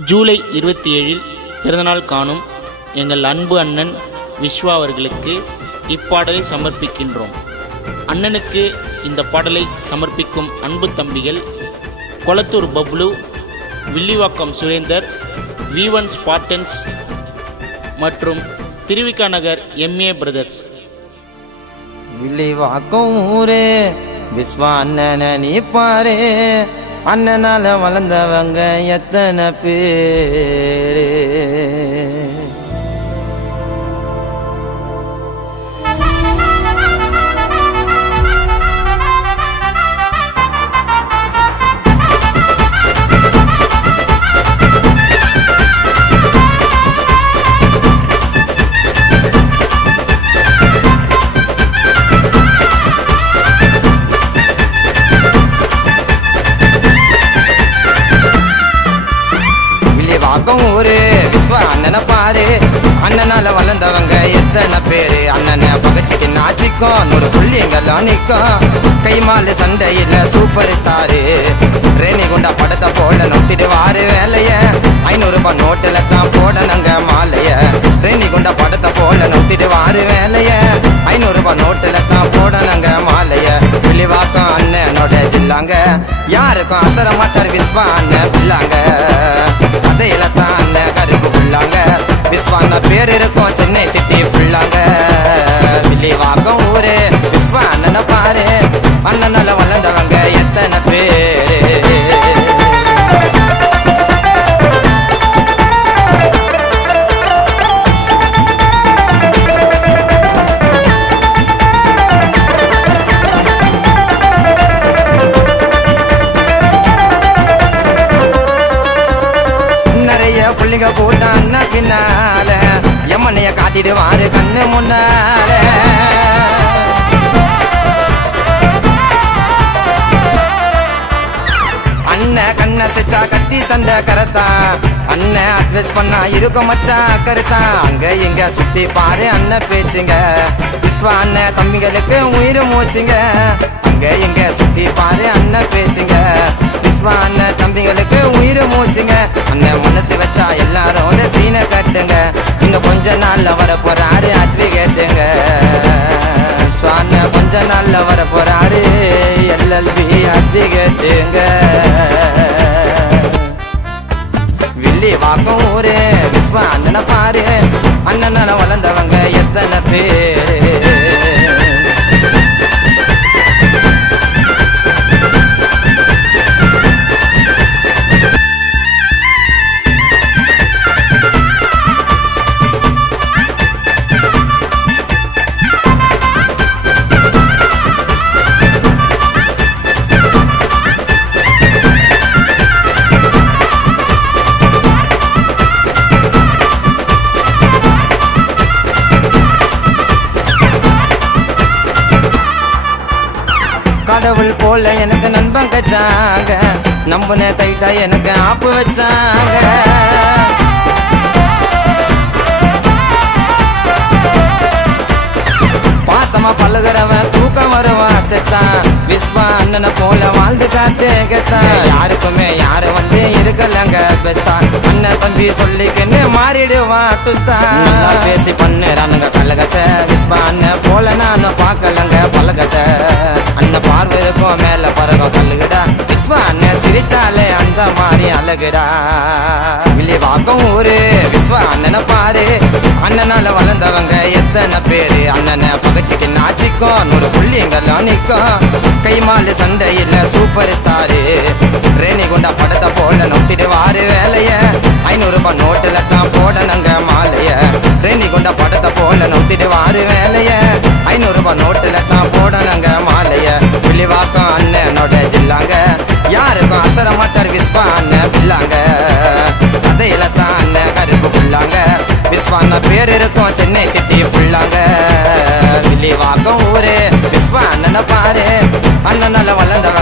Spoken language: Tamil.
ஜூலை 27 பிறந்தநாள் காணும் எங்கள் அன்பு அண்ணன் விஸ்வா அவர்களுக்கு இப்பாடலை சமர்ப்பிக்கின்றோம். அண்ணனுக்கு இந்த பாடலை சமர்ப்பிக்கும் அன்பு தம்பிகள் கொளத்தூர் பப்ளு, வில்லிவாக்கம் சுரேந்தர், V1 ஸ்பார்டன்ஸ் மற்றும் திருவிக்கா நகர் MA பிரதர்ஸ். வில்லிவாக்கம் ஊரே விஸ்வா அண்ணனை நீ பாரு, அண்ணனால வளர்ந்தவங்க எத்தனை பேரு. ஊரு விஸ்வா அண்ணனை பாரு, அண்ணனால வளர்ந்தவங்க எத்தனை பேரு. அண்ணனை பகச்சிக்கு நாச்சிக்கும் 100 புள்ளிங்களும் நிற்கும். கைமாலு சண்டையில் சூப்பர் ஸ்டாரு. ரேணிகுண்டா படத்தை போல நொத்திடுவாரு வேலைய. 500 ரூபாய் நோட்டில் தான் போடணுங்க மாலைய. ரேணிகுண்டா படத்தை போல நொத்திடுவாரு வேலைய. 500 ரூபாய் நோட்டில் தான் போடணுங்க மாலைய. வில்லிவாக்கம் அண்ணனோட ஜில்லாங்க, யாருக்கும் அசர மாட்டார் விஸ்வா அண்ணன் பிள்ளாங்க. கதையில தான் அண்ணன் கருப்பு புள்ளாங்க. விஸ்வான பேர் இருக்கும் சென்னை சிட்டி புள்ளாங்க. வில்லிவாக்கம் ஊரு விஸ்வா அண்ணனை பாரு, அண்ணனால வளர்ந்தவங்க எத்தனை பேரு. புள்ளிங்க கூட்ட அண்ணன் பின்னால எம்மனைய காட்டிடுவாரு கண்ணு முன்னால. அண்ணன் கண்ண செச்சா கத்தி சண்டை கரத்தா. அண்ணன் அட்வைஸ் பண்ணா இருக்கும் மச்சா கருத்தா. அங்க இங்க சுத்தி பாரு அண்ணன் பேச்சுங்க. விஸ்வா அண்ணன் தம்பிகளுக்கு உயிர் மூச்சுங்க. அங்க இங்க சுத்தி பாரு அண்ணன் பேச்சுங்க. விஸ்வா அண்ணன் தம்பிகளுக்கு உயிர் மூச்சுங்க. அண்ணன் மனசு வச்சா எல்லாரோட சீனை கட்டுங்க. இன்னும் கொஞ்ச நாள்ல வர போறாரு அட்வொகேட்டுங்க. விஸ்வா அண்ணன் கொஞ்ச நாள்ல வர போறாரு LLB அட்வொகேட்டுங்க. வில்லிவாக்கம் ஊரு விஸ்வா அண்ணனை பாரு, அண்ணனால வளர்ந்தவங்க எத்தனை பேரு. கடவுள் போல எனக்கு நண்பன் கச்சாங்க. நம்புனே தைட்டா எனக்கு ஆப்பு வச்சாங்க. பாசமா பழகுறவன் தூக்கம் வருவான் செத்தான். விஸ்வா அண்ணனை போல வாழ்ந்து காத்து கெத்தான். யாருக்குமே யாரு வந்து இருக்கலங்க பெஸ்டா. அண்ணன் தம்பி சொல்லிக்கின்னு மாறிடுவான் டுஸ்டா. பேசி பண்ணுறானுங்க கலகத்தை. விஸ்வா அண்ணன் போல நானும் பார்க்கலங்க பழகத்தை. அண்ணன் பார்வை இருக்கும் மேல பறக்கும் கல்லுகடா. விஸ்வா அண்ணன் சிரிச்சாலே அந்த மாதிரி அழகுடா. வில்லிவாக்கம் ஊரு விஸ்வா அண்ணனை பாரு, அண்ணனால வளர்ந்தவங்க எத்தனை பேரு. அண்ணனை பகச்சிக்கு நாச்சிக்கும் 100 புள்ளிங்களும் நிற்கும். கைமாலு சண்டையில் சூப்பர் ஸ்டாரு. ரேணிகுண்டா படத்தை போல நொத்திடுவாரு வேலைய. 500 ரூபாய் நோட்டில் தான் போடணுங்க மாலைய. ரேணிகுண்டா படத்தை போல நொத்திடுவாரு வேலைய. 500 ரூபாய் நோட்டில் தான் போடணுங்க மாலைய. வில்லிவாக்கம் அண்ணனோட ஜில்லாங்க, யாருக்கும் அசர மாட்டார் விஸ்வா அண்ணன் பிள்ளாங்க. கதையில தான் அண்ணன் கருப்பு புள்ளாங்க. விஸ்வான பேர் இருக்கும் சென்னை சிட்டி புள்ளாங்க. வில்லிவாக்கம் ஊரு விஸ்வா அண்ணனை பாரு, அண்ணனால வளர்ந்தவங்க